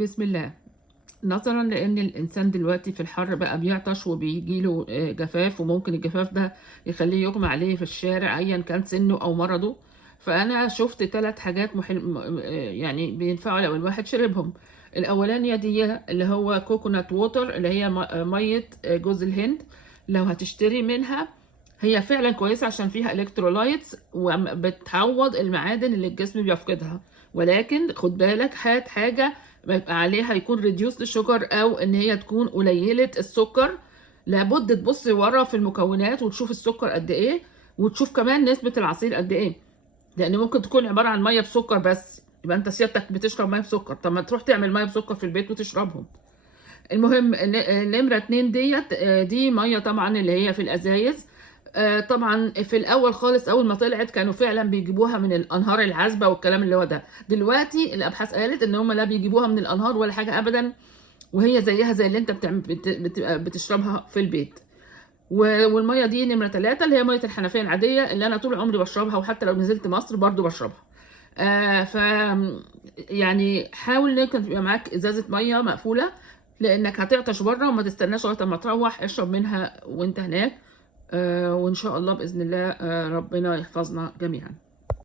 بسم الله. نظرا لان الانسان دلوقتي في الحر بقى بيعطش وبيجيله جفاف، وممكن الجفاف ده يخليه يغمى عليه في الشارع ايا كان سنه او مرضه. فانا شفت 3 حاجات يعني بينفعوا لو الواحد شربهم. الاولانيه دي اللي هو كوكونات ووتر، اللي هي ميه جوز الهند. لو هتشتري منها، هي فعلا كويسه عشان فيها الكترولايتس وبتعوض المعادن اللي الجسم بيفقدها. ولكن خد بالك، هات حاجه بيبقى عليها يكون ريديوسد شوجر، او ان هي تكون قليله السكر. لابد تبص ورا في المكونات وتشوف السكر قد ايه، وتشوف كمان نسبه العصير قد ايه. لان ممكن تكون عباره عن ميه بسكر بس، يبقى انت سيادتك بتشرب ميه بسكر. طب ما تروح تعمل ميه بسكر في البيت وتشربهم. المهم نمرة 2 ديت، دي مية طبعا اللي هي في الأزايز. طبعا في الأول خالص أول ما طلعت كانوا فعلا بيجيبوها من الأنهار العذبة والكلام اللي هو ده. دلوقتي الأبحاث قالت إن هم لا بيجيبوها من الأنهار ولا حاجة أبدا، وهي زيها زي اللي أنت بتشربها في البيت. والمية دي نمرة 3 اللي هي مية الحنفية العادية اللي أنا طول عمري بشربها، وحتى لو نزلت مصر برضو بشربها. ف يعني حاول انك يبقى معاك ازازه ميه مقفوله، لانك هتعطش بره وما تستناش لغايه ما تروح، اشرب منها وانت هناك. وان شاء الله باذن الله ربنا يحفظنا جميعا.